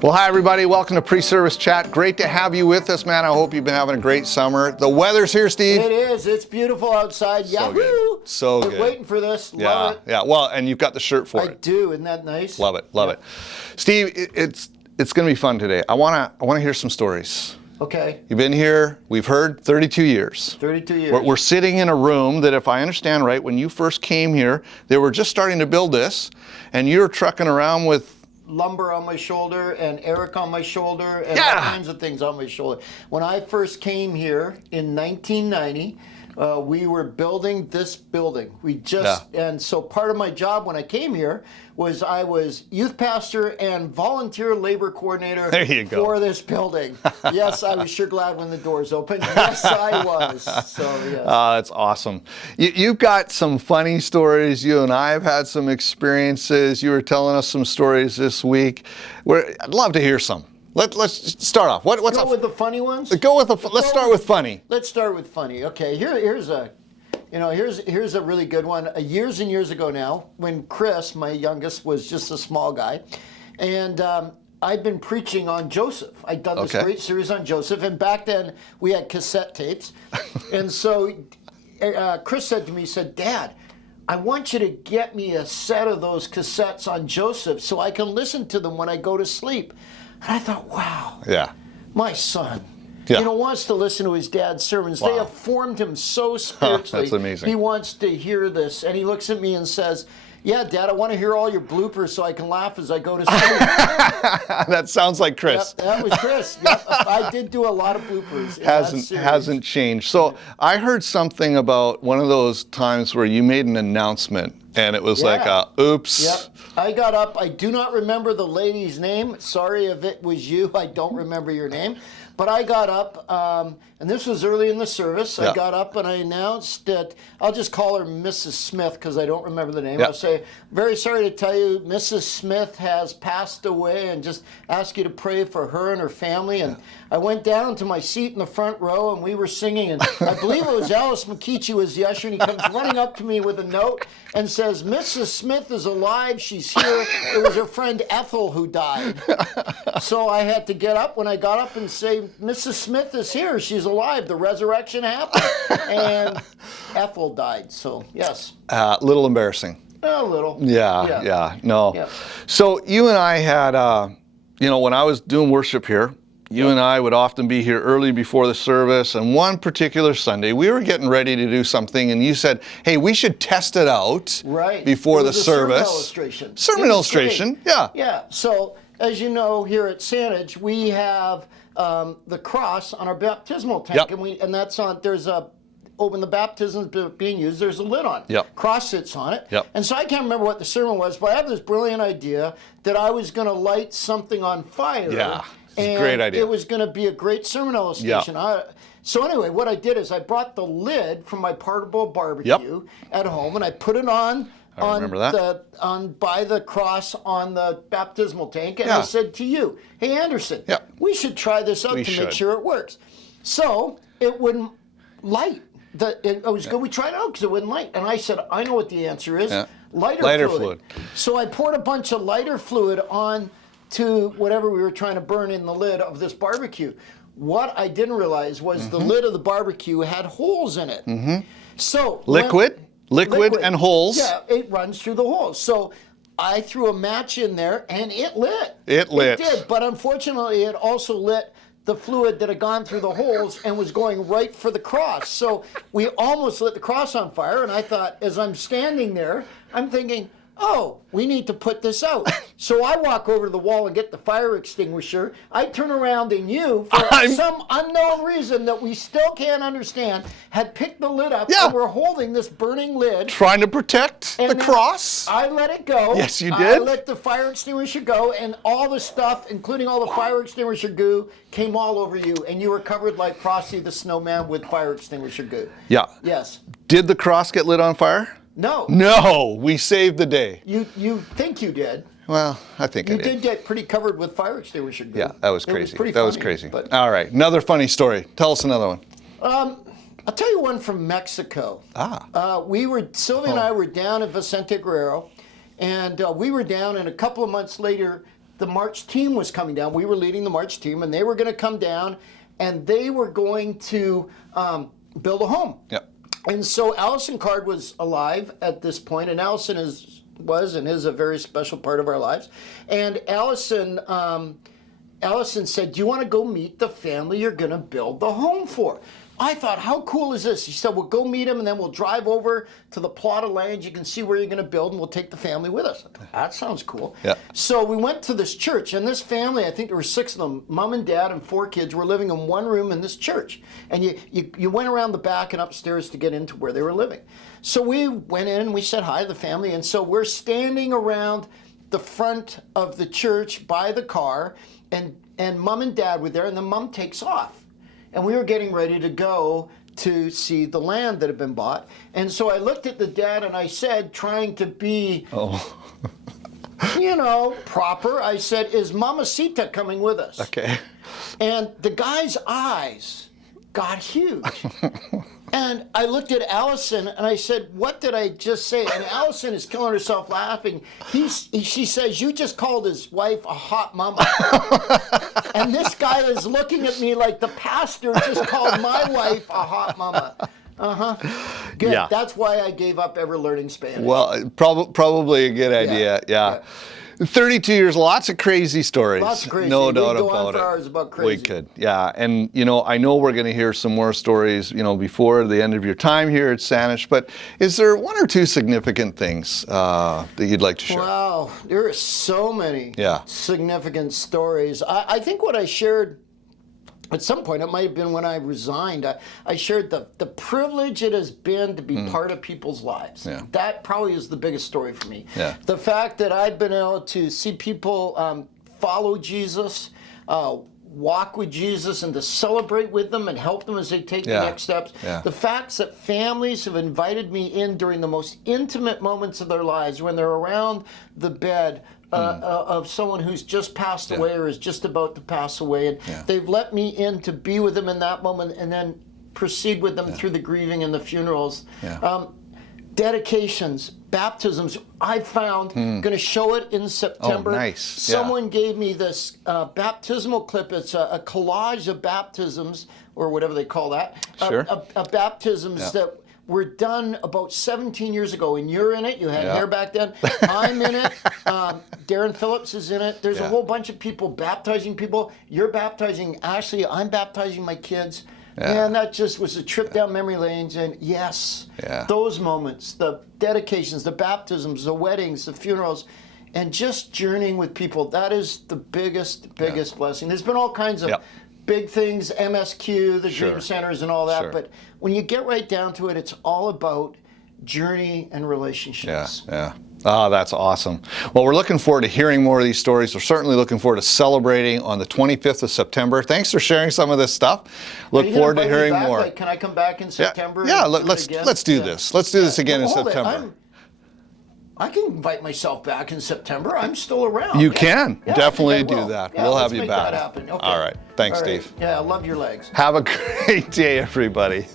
Well, hi everybody. Welcome to Pre-Service Chat. Great to have you with us, man. I hope you've been having a great summer. The weather's here, Steve. It is. It's beautiful outside. So Yahoo! good. So Been good. waiting for this. Love it. Yeah. Well, and you've got the shirt for I it. do. Isn't that nice? Love it. Love it. Steve, it's going to be fun today. I want to hear some stories. Okay. You've been here, we've heard, 32 years. 32 years. We're sitting in a room that, if I understand right, when you first came here, they were just starting to build this, and you're trucking around with lumber on my shoulder and Eric on my shoulder and all kinds of things on my shoulder. When I first came here in 1990, we were building this building. And so part of my job when I came here was I was youth pastor and volunteer labor coordinator for this building. Yes, I was sure glad when the doors opened. Yes, I was. So, yes. That's awesome. You've got some funny stories. You and I have had some experiences. You were telling us some stories this week. I'd love to hear some. Let's start off. What's Go up with the funny ones? Let's start with funny. Let's start with funny. Okay, here's a really good one. Years and years ago now, when Chris, my youngest, was just a small guy, and I'd been preaching on Joseph. I'd done this great series on Joseph, and back then we had cassette tapes, and so Chris said to me, he said, "Dad, I want you to get me a set of those cassettes on Joseph so I can listen to them when I go to sleep." And I thought, wow, my son, wants to listen to his dad's sermons. Wow. They have formed him so spiritually. That's amazing. He wants to hear this. And he looks at me and says, "Yeah, Dad, I want to hear all your bloopers so I can laugh as I go to sleep." That sounds like Chris. Yep, that was Chris. Yep, I did do a lot of bloopers. Hasn't changed. So I heard something about one of those times where you made an announcement and it was like oops. Yep. I got up. I do not remember the lady's name. Sorry if it was you. I don't remember your name. But I got up, and this was early in the service. I got up and I announced that, I'll just call her Mrs. Smith because I don't remember the name. I'll say, "Very sorry to tell you, Mrs. Smith has passed away, and just ask you to pray for her and her family." And I went down to my seat in the front row, and we were singing, and I believe it was Alice McKeechee was the usher, and he comes running up to me with a note and says, "Mrs. Smith is alive. She's here. It was her friend Ethel who died." So I had to get up when I got up and say, "Mrs. Smith is here. She's alive. The resurrection happened." And Ethel died. So, yes. A little embarrassing. A little. Yeah. No. Yeah. So you and I had, when I was doing worship here, you and I would often be here early before the service, and one particular Sunday we were getting ready to do something, and you said, "Hey, we should test it out before the service." Sermon illustration. Yeah. Yeah. So, as you know, here at Sandage, we have the cross on our baptismal tank, and that's on. There's a when the baptism is being used, there's a lid on it. Cross sits on it. And so I can't remember what the sermon was, but I have this brilliant idea that I was going to light something on fire. Yeah. It's a great idea. It was going to be a great sermon illustration. So anyway, what I did is I brought the lid from my portable barbecue at home, and I put it on by the cross on the baptismal tank, and I said to you, "Hey Anderson, we should try this out to make sure it works." So it wouldn't light. It was good. We tried it out because it wouldn't light, and I said, "I know what the answer is: lighter fluid." So I poured a bunch of lighter fluid on to whatever we were trying to burn in the lid of this barbecue. What I didn't realize was the lid of the barbecue had holes in it. So liquid and holes. Yeah, it runs through the holes. So I threw a match in there and it lit. It did, but unfortunately it also lit the fluid that had gone through the holes and was going right for the cross. So we almost lit the cross on fire, and I thought, as I'm standing there, I'm thinking, "Oh, we need to put this out." So I walk over to the wall and get the fire extinguisher. I turn around, and you, for some unknown reason that we still can't understand, had picked the lid up and were holding this burning lid. Trying to protect the cross. I let it go. Yes, you did. I let the fire extinguisher go, and all the stuff, including all the fire extinguisher goo, came all over you, and you were covered like Frosty the Snowman with fire extinguisher goo. Yeah. Yes. Did the cross get lit on fire? No, we saved the day. You think you did? Well, I think I did. You did get pretty covered with fire extinguisher goo. Yeah, that was crazy. That was crazy. But all right, another funny story. Tell us another one. I'll tell you one from Mexico. Sylvia and I were down at Vicente Guerrero, and we were down, and a couple of months later, the march team was coming down. We were leading the march team, and they were going to come down, and they were going to build a home. Yep. And so Allison Card was alive at this point, and Allison was a very special part of our lives. And Allison said, "Do you want to go meet the family you're going to build the home for?" I thought, how cool is this? She said, "We'll go meet them, and then we'll drive over to the plot of land. You can see where you're going to build, and we'll take the family with us." That sounds cool. Yeah. So we went to this church, and this family, I think there were 6 of them, mom and dad and 4 kids, were living in one room in this church. And you went around the back and upstairs to get into where they were living. So we went in, and we said hi to the family, and so we're standing around the front of the church by the car, and mom and dad were there, and the mom takes off. And we were getting ready to go to see the land that had been bought. And so I looked at the dad and I said, trying to be, proper, I said, "Is Mamacita coming with us?" Okay. And the guy's eyes got huge. And I looked at Allison and I said, "What did I just say?" And Allison is killing herself laughing. She says, "You just called his wife a hot mama." And this guy is looking at me like the pastor just called my wife a hot mama. Good. Yeah. That's why I gave up ever learning Spanish. Well, probably a good idea. Yeah. 32 years, lots of crazy stories. Lots of crazy. No doubt we could go on about for it. hours about crazy. We could, yeah. And, I know we're going to hear some more stories, before the end of your time here at Saanich, but is there 1 or 2 significant things that you'd like to share? Wow, there are so many significant stories. I think what I shared at some point, it might have been when I resigned, I shared the privilege it has been to be part of people's lives. Yeah. That probably is the biggest story for me. Yeah. The fact that I've been able to see people follow Jesus, walk with Jesus, and to celebrate with them and help them as they take the next steps. Yeah. The facts that families have invited me in during the most intimate moments of their lives, when they're around the bed of someone who's just passed away or is just about to pass away, and they've let me in to be with them in that moment and then proceed with them through the grieving and the funerals. Dedications, baptisms, I found, going to show it in September. Oh, nice. Someone gave me this baptismal clip. It's a collage of baptisms, or whatever they call that. Sure. Of baptisms that were done about 17 years ago, and you're in it. You had hair back then. I'm in it. Darren Phillips is in it. There's a whole bunch of people baptizing people. You're baptizing Ashley. I'm baptizing my kids. Man, that just was a trip down memory lanes. And those moments, the dedications, the baptisms, the weddings, the funerals, and just journeying with people, that is the biggest blessing. There's been all kinds of big things, MSQ, the Dream Centers and all that, but when you get right down to it, it's all about journey and relationships. Oh, that's awesome. Well, we're looking forward to hearing more of these stories. We're certainly looking forward to celebrating on the 25th of September. Thanks for sharing some of this stuff. Look forward to hearing more. Like, can I come back in September? Let's do this. Let's do this again in September. I can invite myself back in September. I'm still around. You can definitely do will. that. Yeah, we'll let's have you make back. That happen. Okay. All right. Thanks, Steve. Yeah, I love your legs. Have a great day, everybody.